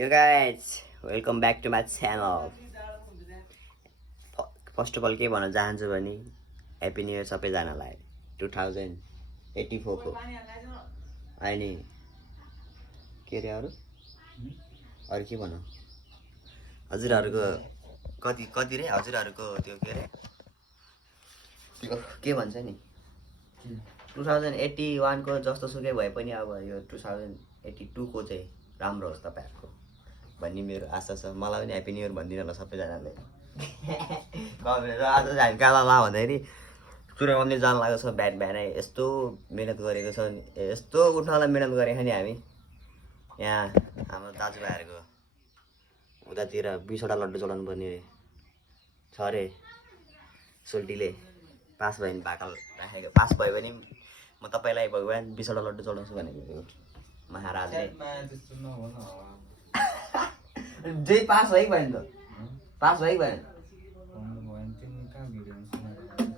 Yo guys, welcome back to my channel. First of all के भन्न चाहन्छु भने ह्याप्पी न्यु इयर सबैजनालाई 2084 को अनि के रे अरू के भनौँ हजुरहरूको कति रे हजुरहरूको त्यो के रे त्यो के भन्छ नि 2081 को जस्तो सुकै भए पनि अब यो 2082 को चाहिँ राम्रो होस् तपाईहरुको भन्ने मेरो आशा छ। मलाई पनि ह्याप्पी न्यु इयर भनिदिनु होला सबैजनाले। कमेन्ट आज चाहिँ हामी काला ला भन्दाखेरि सूर्य मन्दिर जान लागेको छ बिहानै यस्तो मेहनत गरेको छ यस्तो उठ्नलाई मेहनत गरेको नि हामी यहाँ हाम्रो दाजुभाइहरूको उतातिर 20 वटा लड्डु चढाउनु पर्ने छ रे। सोल्टीले पास भयो भने भाकल राखेको पास भयो भने म तपाईलाई भगवान 20 वटा लड्डु चढाउँछु भनेको महाराजले जे पास भयो कि भएन त पास भयो कि भएन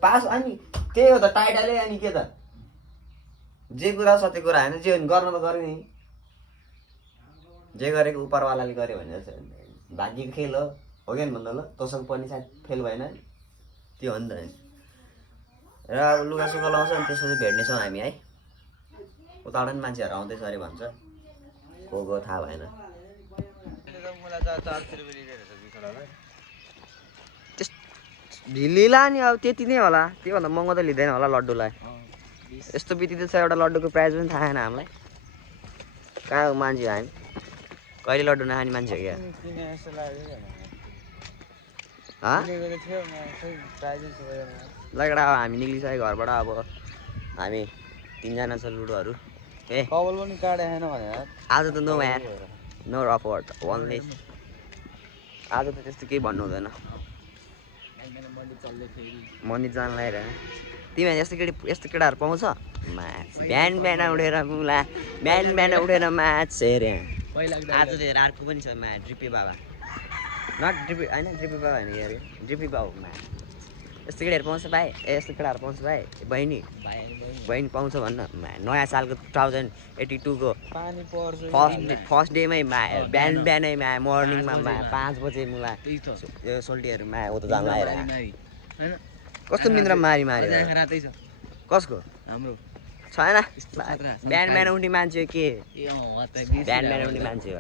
पास अनि त्यही हो त टाइटलै अनि के त जे कुरा सत्य कुरा हैन जे गर्न त गर्ने नि जे गरेको उपरवालाले गर्यो भने भाग्यको खेल हो कि भन्दा ल तसँग पनि सायद फेल भएन त्यो हो नि त। र अब लुगा सुगा लाउँछ अनि त्यसपछि भेट्नेछौँ हामी है। उताबाट पनि मान्छेहरू आउँदैछ अरे भन्छ को थाहा भएन। लिला नि अब त्यति नै होला त्योभन्दा महँगो त लिँदैन होला लड्डुलाई। यस्तो बितिँदै छ एउटा लड्डुको प्राइस पनि थाहा छैन हामीलाई कहाँ हो मान्छे हामी कहिले लड्डु नखाने मान्छे हो क्या लगेडा अब हामी निक्लिसक्यो घरबाट। अब हामी 3 जना छ लुडोहरू ए कबल पनि काटे छैन भने आज त नो यार नो अफोर्ड ओन्ली आज त त्यस्तो केही भन्नु हुँदैन। मन्दिर जान लागिरहेन तिमीहरू यस्तो केटाहरू पाउँछ माछ बिहान उठेर मुला बिहान उठेर माछ हेरे आज चाहिँ अर्को पनि छ मा ड्रिपी बाबा नट ड्रिपी होइन ड्रिपी बाबा होइन अरे ड्रिपी बाबु मा यस्तो केटाहरू पाउँछ भाइ ए यस्तो केटाहरू पाउँछ भाइ बहिनी पाउँछ भन्न नयाँ सालको 2082 को फर्स्ट डेमै मा बिहानै मा मर्निङमा मा 5 बजे मुला यो सोल्टीहरूमा उता जान लागिरहेको कस्तो निन्द्रा मारी रातै छ कसको हाम्रो छैन बिहान उठ्ने मान्छे हो के बिहान उठ्ने मान्छे हो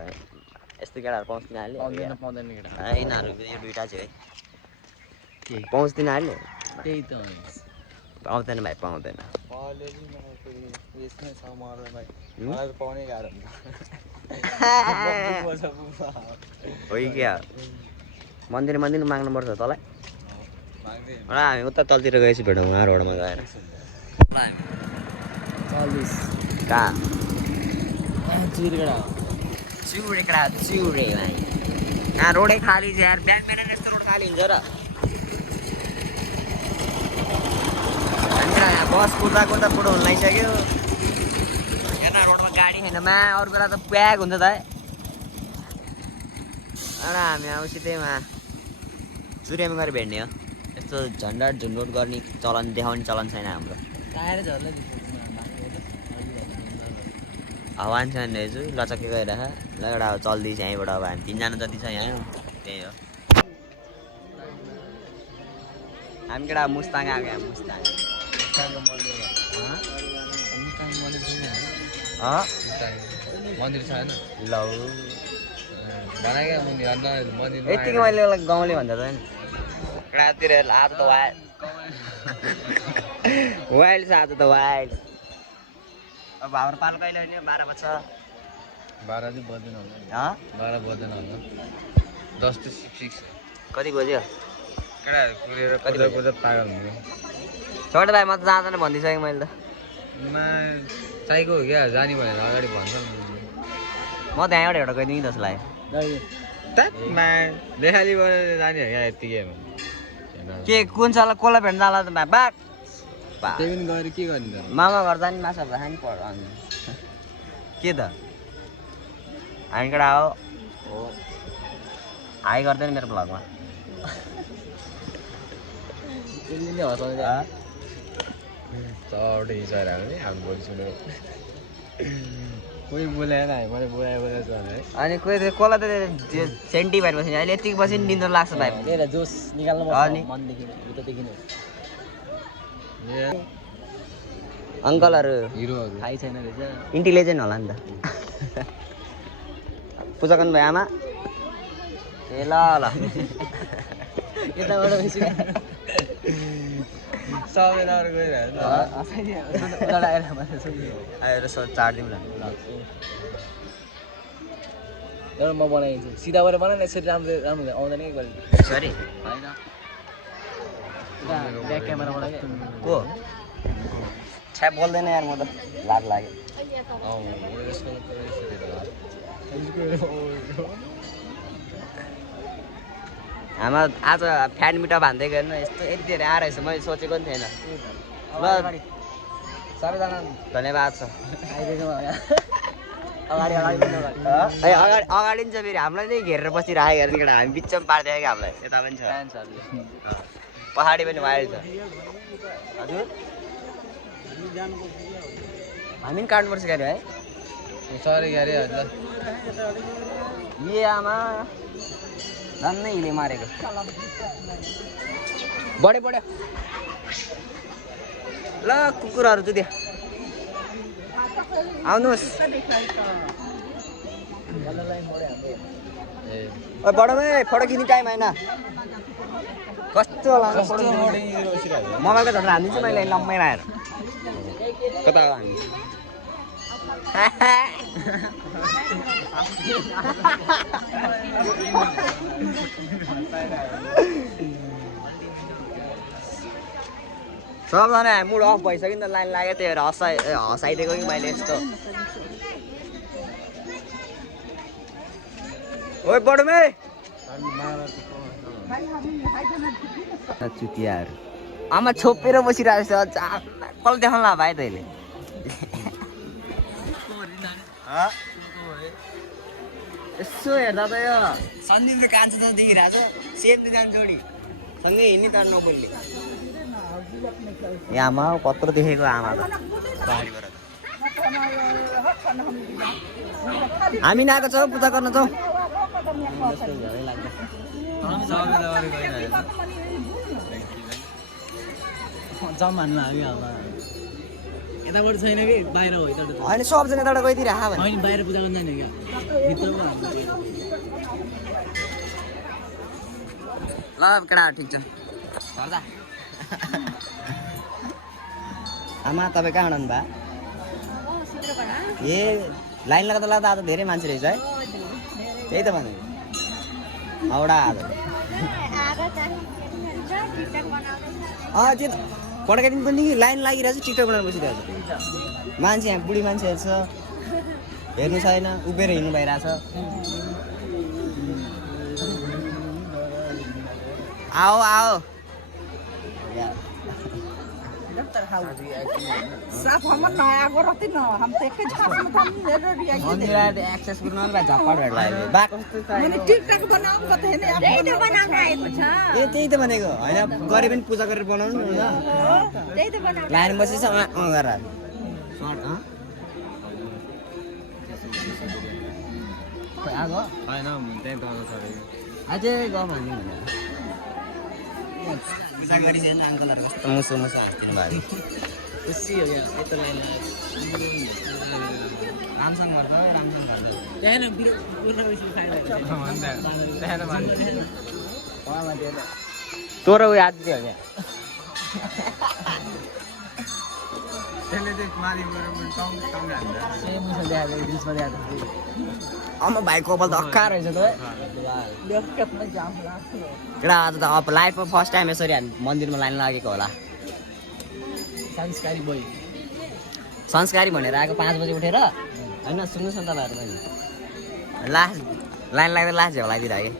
यस्तो केटाहरू पाउँछ तिनीहरूले यिनीहरू यो दुइटा चाहिँ है पाउँछ तिनीहरूले त्यही त पाउँदैन भाइ पाउँदैन हो क्या मन्दिर माग्नुपर्छ तँलाई र हामी उता तलतिर गएपछि भेटौँ उहाँ रोडमा गएर कहाँ चिउरे भाइ यहाँ रोडै खाली छ यार बिहान यस्तो रोड खाली हुन्छ र यहाँ बस कुर्दा बुढो हुन लागिसक्यो यहाँ रोडमा गाडी छैन मा अरू बेला त प्याक हुन्छ त है। हामी अब सिधैमा सूर्यमा गएर भेट्ने हो यस्तो झन्डट गर्ने चलन देखाउने चलन छैन हाम्रो हावान छ भनेछु लचक्कै गइरहेछ लगेर अब चल्दैछ यहीँबाट। अब हामी 3 जना जति छ यहाँ त्यही हो हामी केटा मुस्ताङ आएको यहाँ मुस्ताङ मन्दिर छैन ल यतिकै मैले गाउँले भन्दा त नि राततिर आज त वाइल्ड छ आज त वाइल्ड। अब हाम्रो पालो कहिले होइन 12 बज्छ 12 चाहिँ बज्दैन होला 12 बज्दैन होला 10 to 6 कति बज्यो केटाहरू कुरेर कति बज्यो पागल हुनु छोटो भाइ म त जाँदैन भनिदिइसकेँ मैले त चाहिएको हो क्या जाने भनेर अगाडि भन्छ म त यहाँबाट एउटा गइदिउँ जसलाई देखालीबाट जाने हो क्या यत्तिकै के कुन साल कसलाई भेट्न जाला त भाइ बाक त्यही पनि गएर के गर्ने त मामा घर जाने माछा खाने पर्छ के त हामी केटा हो हाई गर्दैन मेरो भ्लगमा चढ हिँडाइरहेको नि हाम्रो बोली सुनेर कोही बोलाएन मैले बोलाएको छ है अनि कोही कसलाई त त्यो सेन्टी भएर बस्यो अहिले यतिको बसी नि निन्द्रा लाग्छ भाइ त्यही जोस निकाल्नु अनि मनदेखि भित्रदेखि नै अङ्कलहरू हिरोहरू थाहै छैन रहेछ इन्टेलिजेन्ट होला नि त पूजा गर्नुभयो आमा ए ल ल यताबाट बेसी सबैलाई गइरहेको आएर चाडिदिउँ न एउटा म बनाइदिन्छु सिधाबाट बनाएन यसरी राम्रो राम्रो आउँदैन कि कहिले सरी होइन ब्याक क्यामेरा बनाएँ को छ्या बोल्दैन यार म त लाज लाग्यो हाम्रो आज फ्यान मिठो भान्दै गएन यस्तो यति धेरै आएर रहेछ मैले सोचेको पनि थिएन ल सबैजना धन्यवाद छ आइदिएको अगाडि अगाडि पनि अगाडि अगाडि अगाडि नि छ फेरि हामीलाई नै घेरेर बसिरहेको हेर्ने केटा हामी बिचमा पारिदिएको क्या हामीलाई यता पनि छ फ्यान्सहरूले पहाडी पनि वाइल्ड छ हजुर हामी पनि काट्नुपर्छ गाडी है सरी गाडी हजुर ए आमा झन्नै हिले मारेको बढ्यो बढ्यो ल कुकुरहरू चाहिँ त्यहाँ आउनुहोस् ओ बडोमै फोटो खिच्ने टाइम होइन कस्तो होला मोबाइलको झन् हानिदिन्छु मैले लम्मै लगाएर कता हो हामी सबजना मुड अफ भइसक्यो नि त लाइन लाग्यो त्यही भएर हँसाइदिएको कि मैले यस्तो ओइ बडोमै चुतियाहरू आमा छोपेर बसिरहेको छ कल देखाउनु ला भाइ तैँले यसो हेर्दा त यो सन्दीपले कान्छ त देखिरहेको छ सेम दुकान जोडी सँगै हिँड्ने त नबोल्ने ए आमा कत्रो देखेको आमा त पहाडीबाट हामी नआएको छौँ पूजा गर्न जाउँ जम्हान्नु हामी हाम्रा यताबाट छैन कि बाहिर हो यताबाट होइन सबजना यताबाट गइदिइरह होइन बाहिर पूजा गर्न जाने क्या भित्र पो ल केटा ठिक छ गर्दा आमा तपाईँ कहाँ हुनु भा ए लाइन लाग्दा आज धेरै मान्छे रहेछ है त्यही त भनेको औडा त्यो पड्काइदिनु पनि लाइन लागिरहेको छ टिकटक बनाएर बसिरहेको छ मान्छे यहाँ बुढी मान्छेहरू छ हेर्नु छैन उभिएर हिँड्नु भइरहेछ आओ आओ एक्सेस गर्नु झप्पड भेट लाग्यो बाको त्यही त भनेको होइन गरे पनि पूजा गरेर बनाउनु न लाइन बसेछ गरेर अझै गयो भने पूजा गरिसकेन अङ्कलहरू कस्तो मुसो मुसो हाँस्दिनु भयो खुसी हो क्या यत्रो लाइन राम्रोसँग गर्छ राम्रोसँग गर्छ त्यहाँ तँ र उयो आज चाहिँ हो क्या अम्म भाइ कपाल त अक्का रहेछ त केटा आज त अब लाइफमा फर्स्ट टाइम यसरी हामी मन्दिरमा लाइन लागेको होला संस्कारी बोय संस्कारी भनेर आएको 5 बजी उठेर होइन सुन्नुहोस् न तपाईँहरू पनि लास्ट लाइन लाग्दा लास्ट झ्याउ लगाइदिइरहेको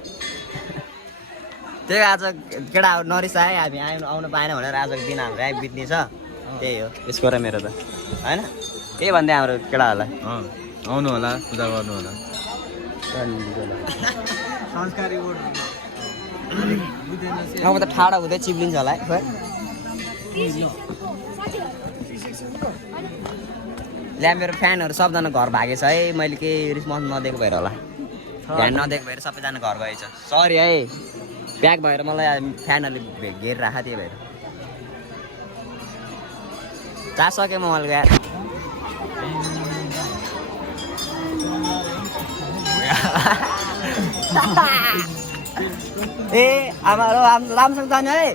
त्यही आज केटा नरिसाए हामी आउनु पाएन भनेर आजको दिन हाम्रो आइ बित्ने छ त्यही हो यसको र मेरो त होइन त्यही भन्दै हाम्रो केटाहरूलाई आउनु होला पूजा गर्नु होला संस्कारी अब त ठाडा हुँदै चिप्लिन्छ होला है ल्या मेरो फ्यानहरू सबजना घर भागेछ है मैले केही रिस्पोन्स नदिएको भएर होला ध्यान नदिएको भएर सबैजना घर गएछ सरी है ब्याक भएर मलाई फ्यानहरूले घेरिराख त्यही भएर चाह सकेँ म मैले यार ए आमाहरू राम्रोसँग जाने है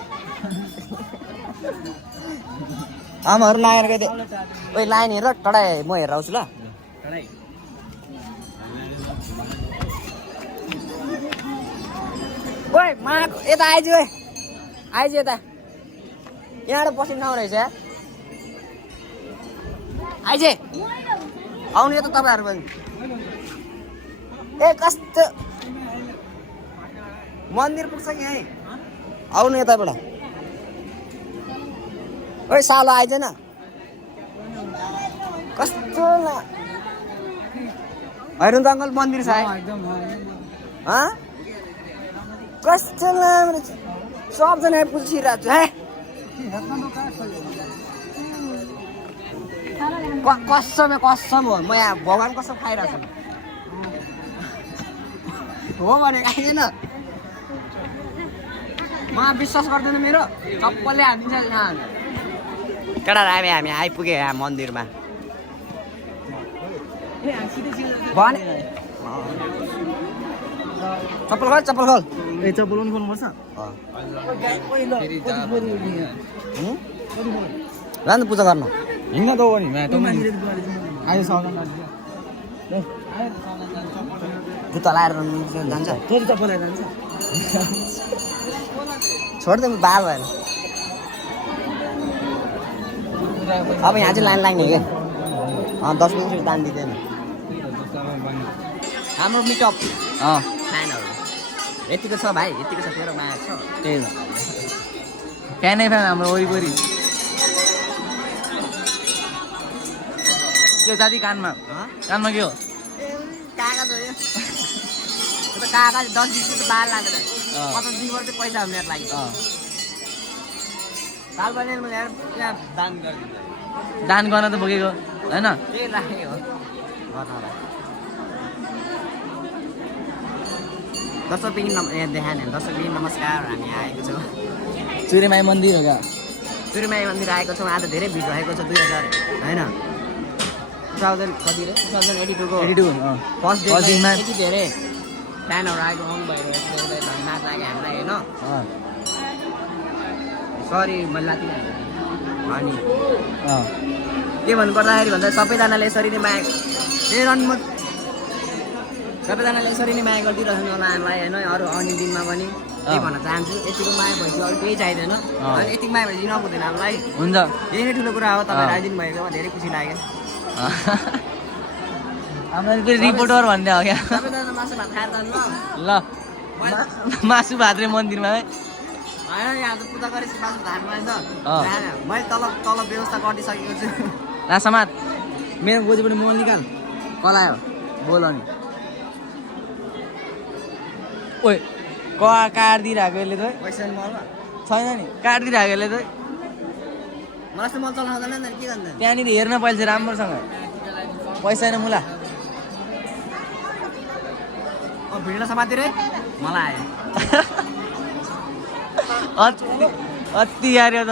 आमाहरू लागेर गएको थिएँ ओइ लाइन हेर टडा म हेरेर आउँछु ल ओइ मा यता आइज ओइ आइज यता यहाँबाट पसिन नआउँदैछ आइज आउनु यता तपाईँहरू पनि ए कस्तो मन्दिर पुग्छ कि है आउनु यताबाट ओइ सालो आइज न कस्तो हैरुन अङ्कल मन्दिर छ है कस्तो राम्रो छ सबजना पुछिरहेको छु है कसम हो म यहाँ भगवान् कसम खाइरहेको छु हो भने आइएन म विश्वास गर्दैन मेरो चप्पलले हालिदिन्छ यहाँ केटाहरू आयो हामी आइपुग्यो यहाँ मन्दिरमा भने चप्पल खोल ए चप्पल पनि खोल्नुपर्छ जानु पूजा गर्नु हिँड्न दो नि जुत्ता लाएर जान्छ चप्पल जान्छ छोडिदिनु बाल भएन अब यहाँ चाहिँ लाइन लाग्ने क्या 10 मिनट दान दिँदैन हाम्रो मिटअप फ्यानहरू यतिको छ भाइ यतिको छ तेरो माया छ त्यही हो फ्यानै फ्यान हाम्रो वरिपरि के जाति कानमा के हो कागज हो यो त कागज 10 20 त बाल लाग्दैन 50 वर्ष पैसा हो मेरो लागि साल पनि यहाँ दान गरिदिन्छ दान गर्न त बोकेको होइन के राखेको हो गर्नलाई दर्शक देखाएन दर्शक नमस्कार हामी आएको छौँ चुरेमाई मन्दिर हो क्या चुरेमाई मन्दिर आएको छौँ आज धेरै भिड रहेको छ 2000 होइन 2082 को फर्स्ट डेमा यति धेरै फ्यानहरू आएको आउनु भएर धन्यवाद लाग्यो हामीलाई होइन सरी मैले लाथी अनि के भन्नुपर्दाखेरि भन्दा सबैजनाले यसरी नै माया सबैजनाले यसरी नै माया गरिदिइरहनु होला हामीलाई होइन अरू आउने दिनमा पनि त्यही भन्न चाहन्छु यतिको माया भएपछि अरू केही चाहिँदैन अनि यति माया भएपछि नपुग्दैन हामीलाई हुन्छ यही नै ठुलो कुरा हो तपाईँहरू आइदिनु भएकोमा धेरै खुसी लाग्यो हाम्रो रिपोर्टर भन्ने हो क्या सबैजना मासु भात खाएर जानु ल मासु भात रे मन्दिरमा है होइन यहाँ त पूजा गरेपछि मासु भात खानु मैले तल व्यवस्था गरिदिइसकेको छु समात मेरो गोजीबाट मोल निकाल कलायो बोल नि ओइ काटिदिइरहेको यसले त पैसा मलमा छैन नि काटिदिइरहेको यसले त मलाई त मल चलाउँदैन नि के गर्दैन त्यहाँनिर हेर्न पहिले चाहिँ राम्रोसँग पैसा छैन मुला भिडियो समातिर है मलाई आयो अति यार त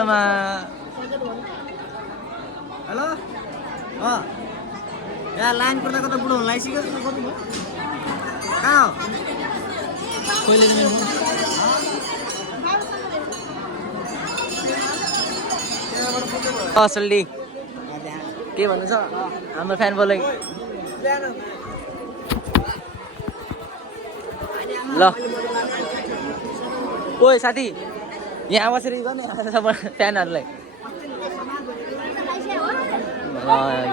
हेलो यहाँ लाइन पर्दा कता बुढो हुन लागिसक्यो कहाँ हो कोहीले असल्डी के भन्नु छ हाम्रो फ्यान बोले ल ओइ साथी यहाँ बसेर गर्ने फ्यानहरूलाई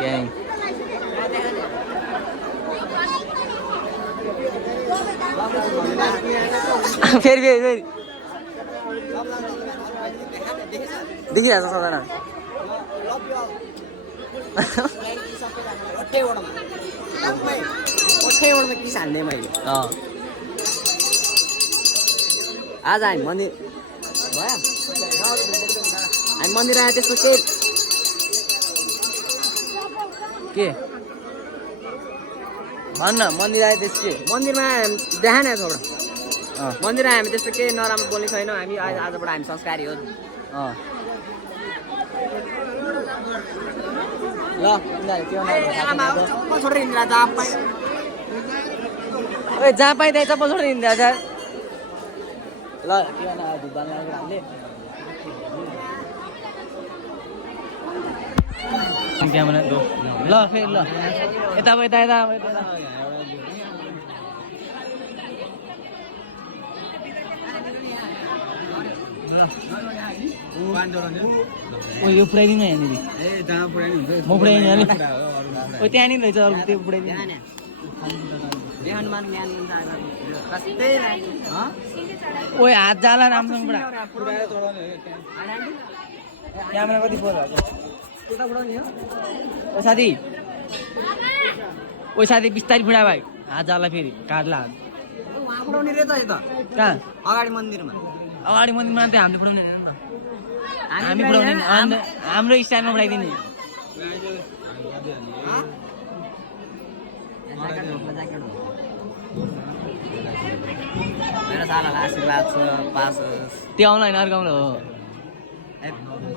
ग्याङ फेरि देखिरहेको छ सबैजना किस हाल्ने मैले आज हामी मन्दिर भयो हामी मन्दिर आयो त्यस्तो केही के भन्न मन्दिर आयो त्यस के मन्दिरमा देखाएन छोड अँ मन्दिरमा हामी त्यस्तो केही नराम्रो बोल्ने छैनौँ हामी आजबाट हामी संस्कारी हो अँ ल उनीहरू के चप्पल छोडेर हिँड्दा जहाँ पाइ ओए जहाँ पाइ त्यहाँ चप्पल छोडेर हिँड्दा छ ल के गर्न धुपबाल लगाएको हामीले क्यामेरा ल फेरि ल यता अब यता यता ओ यो पुऱ्याइदिनु यहाँनिर म पुऱ्याइदिनु अलिक ओ त्यहाँनिर रहेछ अरू त्यो पुऱ्याइदिनु ओए हात जाला राम्रोसँग पुरा क्यामेरा कति फोर भएको ओ साथी बिस्तारै फुडा भाइ हात जाला फेरि काट्ला कहाँ अगाडि मन्दिरमा अगाडि मन्दिरमा त हामीले फुडाउने होइन हामी फुडाउने हाम्रो स्टाइलमा फुडाइदिने मेरो सालालाई आशीर्वाद छ पास होस् त्यो आउला होइन अर्को आउनु हो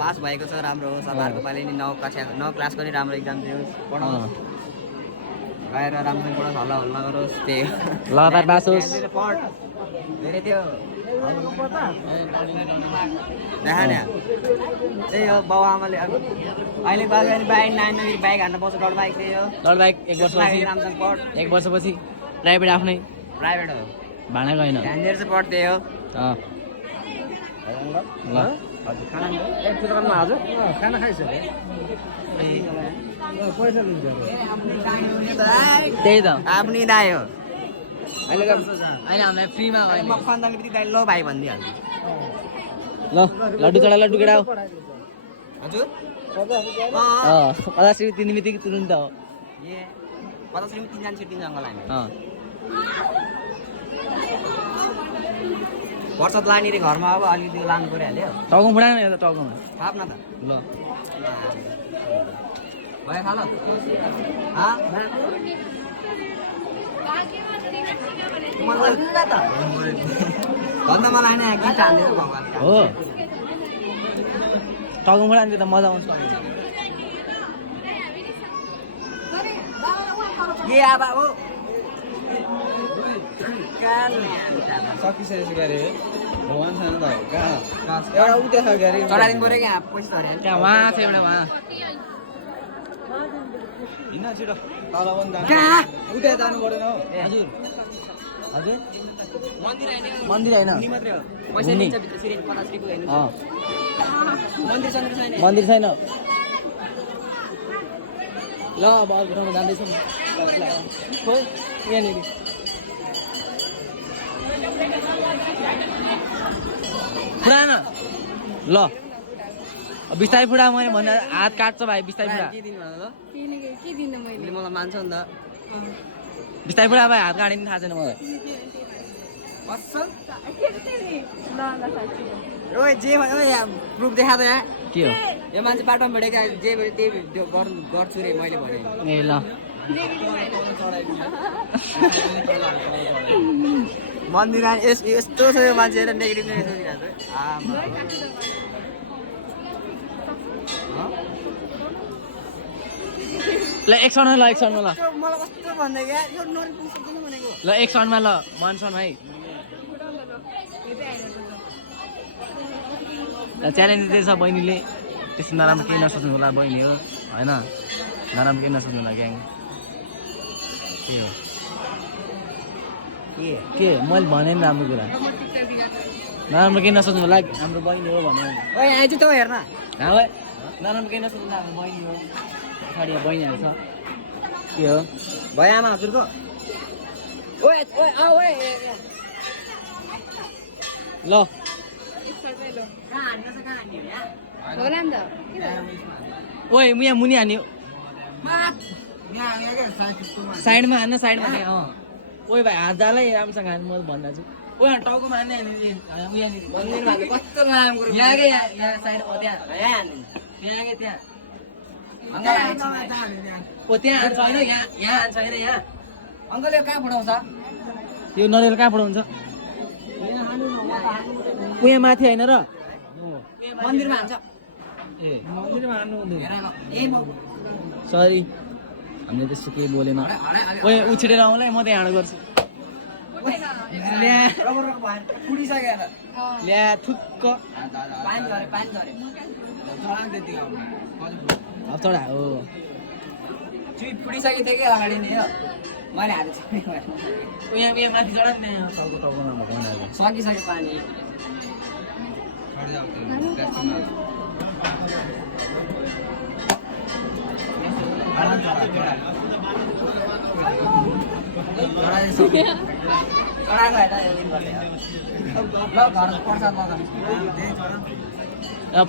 पास भएको छ राम्रो हो सबैहरूको पालि नि 9 क्लासको नि राम्रो इक्जाम दियोस् पढाउँ गएर राम्रोसँग पढोस् हल्ला हल्ला गरोस् त्यही हो लगातार पास होस् पढ धेरै त्यो देखा नि त्यही हो बाउ आमाले अब अहिले बाबु बाइक नानी बाइक हान्न पाउँछ डर बाइक त्यही हो डर बाइक एक वर्षपछि राम्रोसँग पढ 1 वर्षपछि प्राइभेट आफ्नै प्राइभेट हो भाडा गएन ध्यान दिएर चाहिँ पढ त्यही हो ल हजुर खाना खाइसक्यो त्यही त आफ्नै दाइ हो अहिले अहिले हामीलाई फ्रीमा म खन्दाले बित्तिकै दाइ लो भाइ भनिदिइहाल्छु ल लड्डु केटा हो हजुर 50 रुपियाँ तिर्ने बित्तिकै तुरुन्त हो ए 50 रुपियाँ तिनजना छिट्टिन्छ अङ्कल हामी वर्षत लाने रे घरमा अब अलिकति लानु परिहाल्यो टाउको फुटाएन यता टाउकोमा थाप न त ल भयो खाल भन्दा मलाई नै गीत हाल्दैन भगवान् हो टाउको फुटायो त मजा आउँछ ए आबा हो सकिसकेपछि गरे भगवान छैन त एउटा उ देखा गरे चढाइदिनु पऱ्यो क्या पैसा धरे त्यहाँ वहाँ छ एउटा वहाँ हिँड्न छिटो तल पनि जानु कहाँ उता जानु परेन हौ हजुर हजुर मन्दिर हैन मन्दिर होइन नि मात्रै हो पैसा लिन्छ भित्र सिरेन 50 रुपैयाँ हेर्नु मन्दिर छैन मन्दिर छैन ल अब अर्को ठाउँमा जाँदैछौँ खोइ यहाँनिर फुटाएन ल बिस्तारै फुटा मैले भन्दा हात काट्छ भाइ बिस्तारै फुटा के दिनु मैले मलाई मान्छ नि त बिस्तारै फुटा भाइ हात काट्यो नि थाहा छैन मलाई ओए जे ओए प्रुफ देखा त यहाँ के हो यो मान्छे बाटोमा भेटेको जे भेट्यो त्यही गर्छु रे मैले भने ए ल मन्दिर यस्तो छ यो मान्छे नेगेटिभ नै सोचिरहेको ल एक साउन्डमा ल एक साउन्डमा ल मलाई कस्तो भन्दै क्या यो नरिपुग्नु सक्दैन भनेको ल एक साउन्डमा ल मान्छन् भाइ च्यालेन्ज दिँदैछ बहिनीले त्यस्तो नराम्रो केही नसोच्नु होला बहिनी हो होइन नराम्रो केही नसोच्नु होला ग्याङ के हो के मैले भने नि राम्रो कुरा नराम्रो केही नसोच्नु होला हाम्रो बहिनी हो भन्यो ओए आइज त हेर्न हामीलाई नराम्रो केही नसोच्नु होला हाम्रो बहिनी हो पछाडि बहिनीहरू छ के हो भयो आमा हजुरको ओए ओए आ ओए ल ओए यहाँ मुनि हान्यो साइडमा हान्न साइडमा ओए भाइ हात जाला राम्रोसँग हान्नु म भन्दा छु ओए टाउकोमा हान्ने कस्तो नराम्रो यहाँ साइड त्यहाँ त्यहाँ त्यहाँ ओ त्यहाँ हान्छ होइन यहाँ हान्छ होइन यहाँ अङ्कलले कहाँ पठाउँछ यो नरिवल कहाँ पठाउँछ उहाँ माथि होइन र मन्दिरमा हान्छ ए मन्दिरमा हान्नु ए म सरी हामीले त्यस्तो केही बोलेन ओए उछिटेर आउँला म त्यहाँ हाड गर्छु फुटिसकेर ल्या थुक्क पानी झरे अब चढा हो चुई फुटिसकेको थियो कि अगाडि नि हो मैले हालेको यहाँ माथि चढा नि त्यहाँ टाउको टाउकोमा भएको सकिसक्यो पानी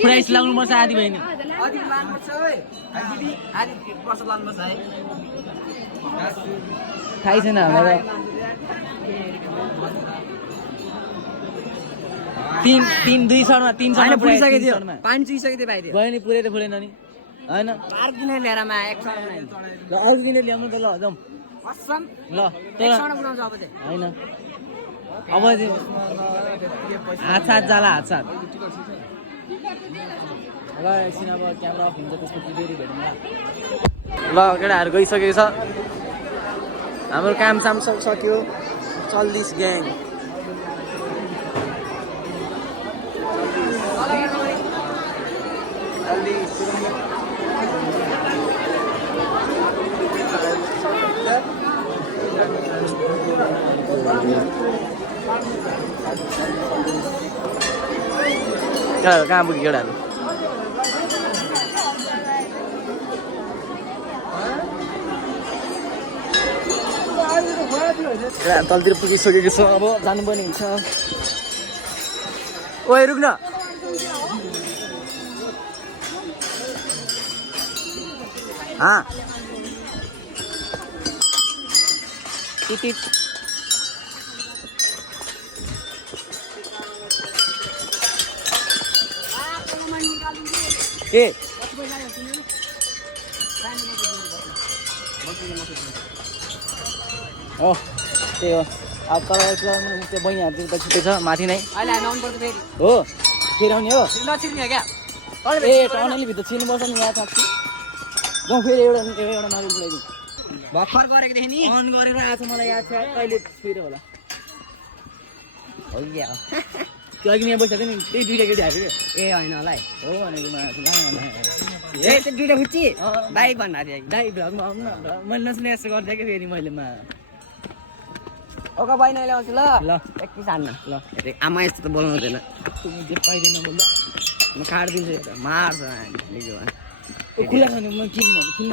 प्राइस लाउनुपर्छ आदि बहिनी आदि लानुपर्छ है आदि वर्ष लानुपर्छ है थाहै छैन हामीलाई तीन दुई सरमा 300 होइन फुटिसकेको थियो पानी चुइसकेको थियो भाइ त्यो गयो नि पुरै त फुलेन नि होइन अर्को दिन ल्याएर मा 100 ल अर्को दिन ल्याउनु त ल जाउँ कसम ल 100 उठाउँछ अब चाहिँ होइन अब हात जाला हात ल एकछिन अब क्यामेरा अफ हुन्छ त्यसपछि फेरि भेटौँ ल केटाहरू गइसकेको छ हाम्रो काम साम सक्यो चल्दिस ग्याङ केटाहरू कहाँ पुग्यो केटाहरू तलतिर पुगिसकेको छ अब जानुपर्ने हुन्छ ओए रुक्न टिट के हो त्यही हो अब तपाईँको त्यो बहिनीहरूतिर त छुट्टै छ माथि नै अहिले हामी आउनुपर्छ फेरि हो फेरि आउने हो नछिर्ने हो क्या ए टनली भित्र छिर्नुपर्छ नि यहाँ थाक्छु जाउँ फेरि एउटा नरिवल पुऱ्याइदिउँ भर्खर गरेको थिएँ नि अन गरेर आएको छ मलाई याद छ कहिले फेरि होला हो क्या त्यो अघि यहाँ बसेको थियो नि त्यही दुइटा केटी आएको क्या ए होइन होला है हो भनेको ए त्यो दुइटा खुच्ची भाइ भन्नु थियो दाइ भ्लगमा आउनु न मैले नसुने यस्तो गरिदिएँ कि फेरि मैले ओका बहिनी अहिले आउँछु ल ल एकपिस हान्न ल आमा यस्तो त बोल्नु हुँदैन तिमी जे पाइँदैन बोल्दा म काटिदिन्छु यता मार्छ खुल्ला छ नि म किन्नु किन्न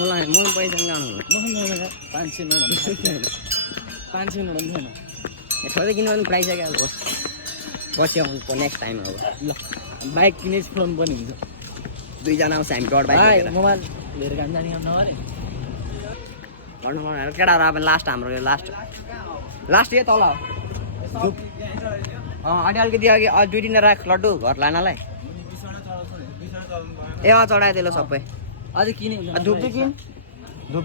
मलाई पैसा गाउनु मसँग 500 नभन्दा 500 नभन्दा छैन सधैँ किन्नु पनि प्राइसक्यो अब होस् पछि आउनु नेक्स्ट टाइम अब ल बाइक किने फ्लोन पनि हुन्छ दुईजना आउँछ हामी डट भाइ बाइक मोबाइल लिएर काम जाने काम नगरे भन्नु केटाहरू अब लास्ट हाम्रो यो लास्ट यो तल अनि अलिकति अघि 2 दिन राख लड्डु घर लानलाई ए चढाइदिए ल सबै अझै किने धुप चाहिँ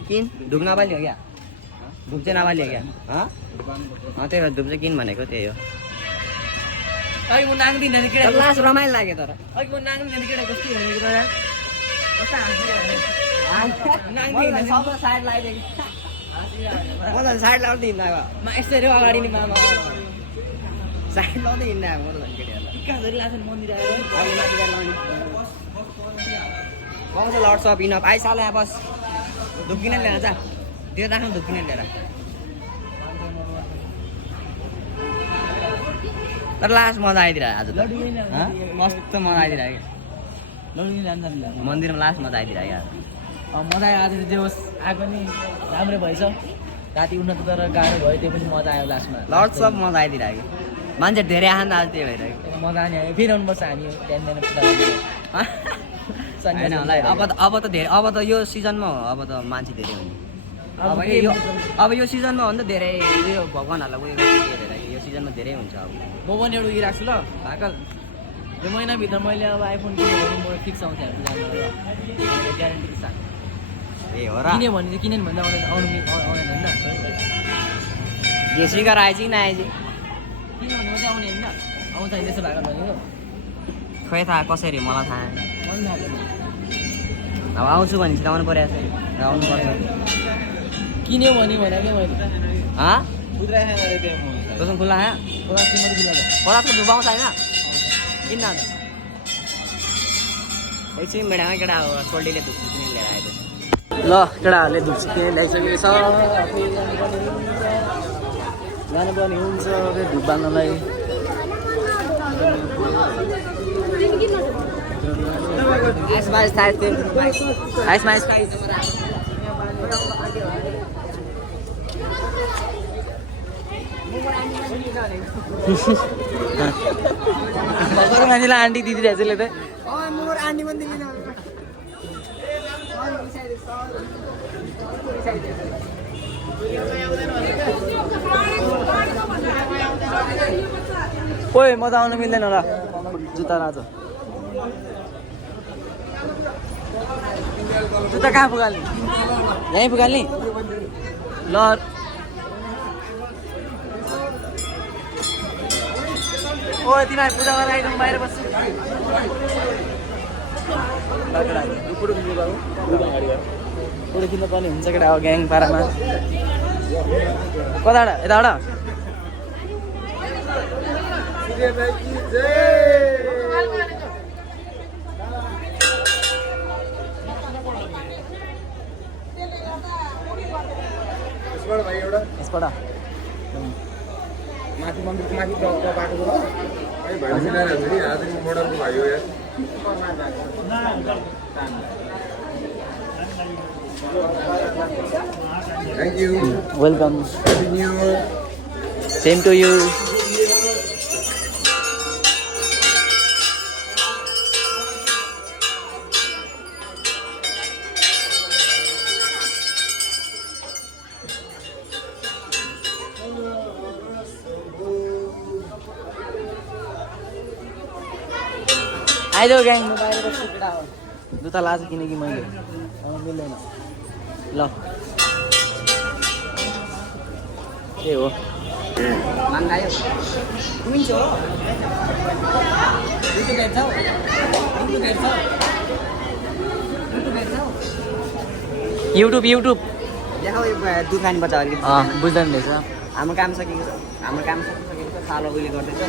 किन धुप नबालियो क्या धुप चाहिँ नबालियो क्या त्यही भएर धुप चाहिँ किन भनेको त्यही हो अघि म नाङ्दिनँ नि केटा लास्ट रमाइलो लाग्यो तर अघि म नाङ्दिनँ नि केटा कस्तो भनेको त साइड लगाइदिएको म त साइड लाउँदै हिँड्दा मा यसरी अगाडि नि मामा साइड लाउँदै हिँड्दा म त केटीहरूलाई कहाँ धरि लाग्छ मन्दिर आएर पाउँछ लड्छ पिनअप आइसाल यहाँ बस धुप्किने लिएर जा त्यो राख्नु धुप्किने लिएर तर लास्ट मजा आइदिरहेको आज त मस्त मजा आइदिरहेको मन्दिरमा लास्ट मजा आइदिरहेको मजा आयो आज जे होस् आएको नि राम्रै भएछ राति उठ्न त तर गाह्रो भयो त्यो पनि मजा आयो लास्टमा लड्छ मजा आइदिरहेको मान्छे धेरै आएन आज त्यही भएर मजा आउने आयो फेरि आउनुपर्छ हामी बिहान होइन होला अब त धेरै अब त यो सिजनमा हो अब त मान्छे धेरै हुने अब यो सिजनमा हो नि त धेरै उयो भगवान्हरूलाई उयो हेरेर यो सिजनमा धेरै हुन्छ अब म पनि एउटा उयो राख्छु ल भाकल यो महिनाभित्र मैले अब आइफोन किन्यो भने म फिक्स आउँछ हेर्नु जानु ग्यारेन्टी के साथ ए हो र किन्यो भने चाहिँ किनेन भन्दा आउँदैन आउँदैन होइन जेसी गरेर आएछ कि नआएछ किन भने मात्रै आउने होइन आउँछ होइन त्यसो भएको भनेको खै थाहा कसरी मलाई थाहा मन थाहा छैन अब आउँछु भने चाहिँ आउनु पऱ्यो आउनु पर्छ किन्यो भने क्या मैले हाँ खुद्रा खाना रहते हैं दोस्तों खुला है पचास कीमत किलो का पचास को डुबाउँछ होइन किन्न त एकछिन बेडामा केटा हो सोल्टीले धुप्पी किनेर लिएर आएको छ ल केटाहरूले धुप्सी किनेर ल्याइसकेको छ जानुपर्ने हुन्छ त्यो धुप बाल्नलाई भर्खर मान्छेलाई आन्टी दिदिरहेछ यसले त ओइ म त आउनु मिल्दैन ल जुत्ता राज जुत्ता कहाँ पुगाल्ने यहीँ पुगाल्ने ल ओ तिमीहरू पूजा गरेर आइदिउँ बाहिर बस्छु पुरो किन्नु पर्ने हुन्छ केटा अब ग्याङ पारामा कताबाट यताबाट यसबाट माथि मन्दिरको माथि बाटो मोडलको भयो यार thank you welcome happy new year same to you आइदेऊ ग्याङ म बाहिर बस्छु केटा हो जुत्ता लाज किनेँ मैले मिल्दैन ल के हो मान्दायो कुमिन्छ हो युट्युब युट्युब देखाउ यो दुखानी बच्चा अलिकति बुझ्दैन रहेछ हाम्रो काम सकेको छ हाम्रो काम सकिसकेको छ सालो उहिले गर्दैछ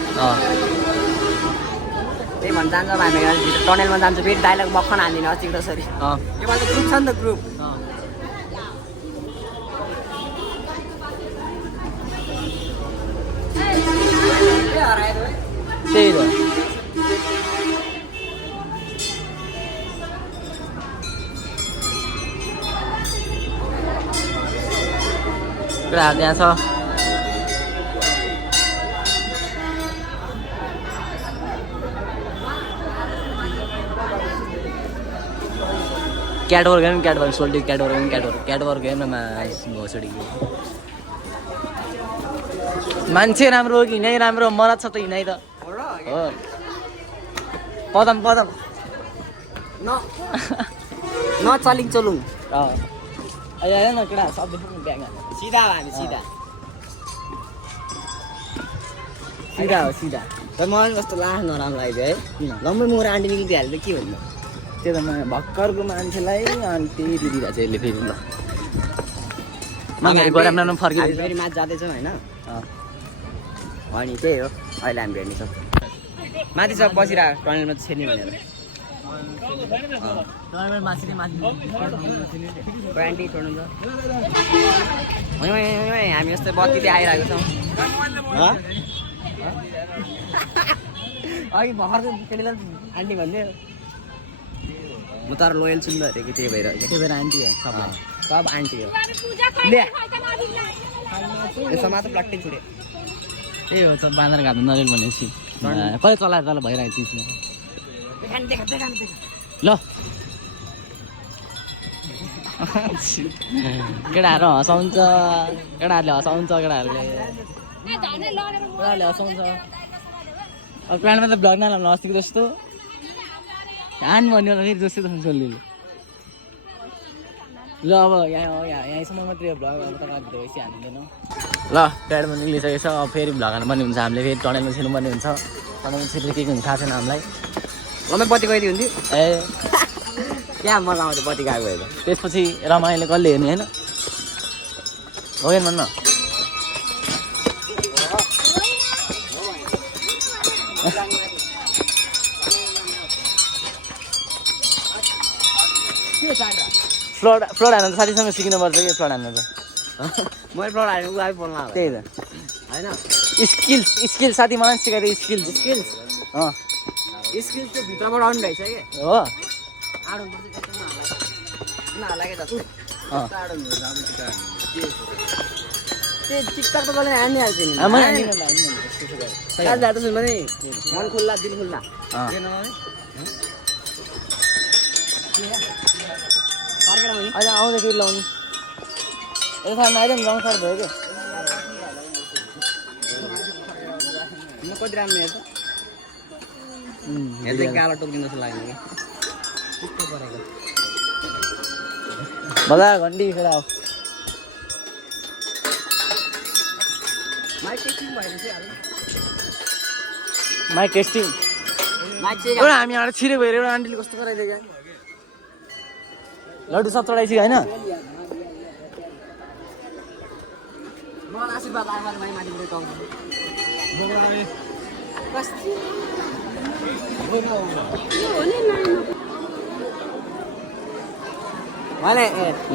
त्यही भन्न चाहन्छौँ हामी टनेलमा जान्छौँ फेरि डाइलग मक्खन हान्दिनँ अस्तिको जसरी योपालि त ग्रुप छ नि त ग्रुप त्यही हो केटाहरू त्यहाँ छ क्याटवर्क हेर्नु क्याटवर्क सोल्टी क्याटवर्क हेर्नु घोसडी मान्छे राम्रो हो कि हिँडाइ राम्रो मरद छ त हिँडाइ त हो पदम पदम न चलिङ चलुङ हेर न केटा सबै ब्याङ सिधा हो हामी सिधा सिधा हो सिधा तर मलाई कस्तो लास नराम्रो लाग्यो है लम्बै मुखर आन्टी निक्लिहाल्यो त के भन्नु त्यो त भर्खरको मान्छेलाई अनि त्यही दिदिरहेको छ यसले फेरि ल मान्छेहरू गएर राम्रो फर्किँदैछ फेरि माथि जाँदैछौँ होइन अनि त्यही हो अहिले हामी भेट्नेछौँ माथि सब बसिरहेको टनेलमा छेर्ने भनेर आन्टी छोड्नु छ हामी यस्तै बत्तीले आइरहेको छौँ अघि भर्खर केटीलाई आन्टी भन्दै म तर लोयल छु नि त अरे त्यही भएर त्यही भएर आन्टी हो सब आन्टी हो ले यसो मात्र प्लट्टै छुट्यो त्यही हो सब बाँधेर घाप्नु नरेल भनेपछि कहिले चलाएर तल भइरहेको चिजमा ल केटाहरू हँसाउँछ केटाहरूले हँसाउँछ केटाहरूले हँसाउँछ अब प्लानमा त भ्लग नलाउनु अस्तिको जस्तो हान भन्यो होला फेरि जस्तै जस्तो चल्लिलो ल अब यहाँसम्म मात्रै भ्लग अब त भिडियो बेसी हान्दैनौँ ल प्याडमा निक्लिसकेको छ अब फेरि भ्लग हाल्नु पर्ने हुन्छ हामीले फेरि टनलमा छिर्नुपर्ने हुन्छ टनलमा छिर्नु के हुन्छ थाहा छैन हामीलाई लम्बे बत्ती गइदियो हुन्थ्यो ए क्या मजा आउँथ्यो बत्ती गएको भएर त्यसपछि रमाइलो कसले हेर्ने होइन हो हेर्नु भन्न फ्लोड हाल्नु त साथीसँग सिक्नुपर्छ कि फ्लोड हाल्नु त मैले फ्लोर हालेको ऊ आफै बोल्न त्यही त होइन स्किल साथी मलाई सिकाइदियो स्किल्स स्किल्स अँ स्किल्स चाहिँ भित्रबाट आउनु रहेछ कि हो आडो नहाल्ला के जस्तो अँ आडो हुन्छ अब त्यो टिकटक त कसले हानिहाल्छ नि जाँदा सुन भने मन खुल्ला दिल खुल्ला फर्केर आउने अहिले आउँदै फेरि लाउने यो साइडमा आइदियो नि रङ साइड भयो कि म कति राम्रो हेर्छ हेर्दै गालो टोक्दिन जस्तो लाग्यो कि त्यस्तो परेको बजा घन्टी फेरि आऊ माइक टेस्टिङ भएपछि माइक टेस्टिङ माइक चाहिँ एउटा हामी यहाँ छिरे भएर एउटा आन्टीले कस्तो गराइदियो क्या लड्डु सब चढाइसक्यो होइन मलाई आशीर्वाद आयो मैले माथि टाउको मैले ल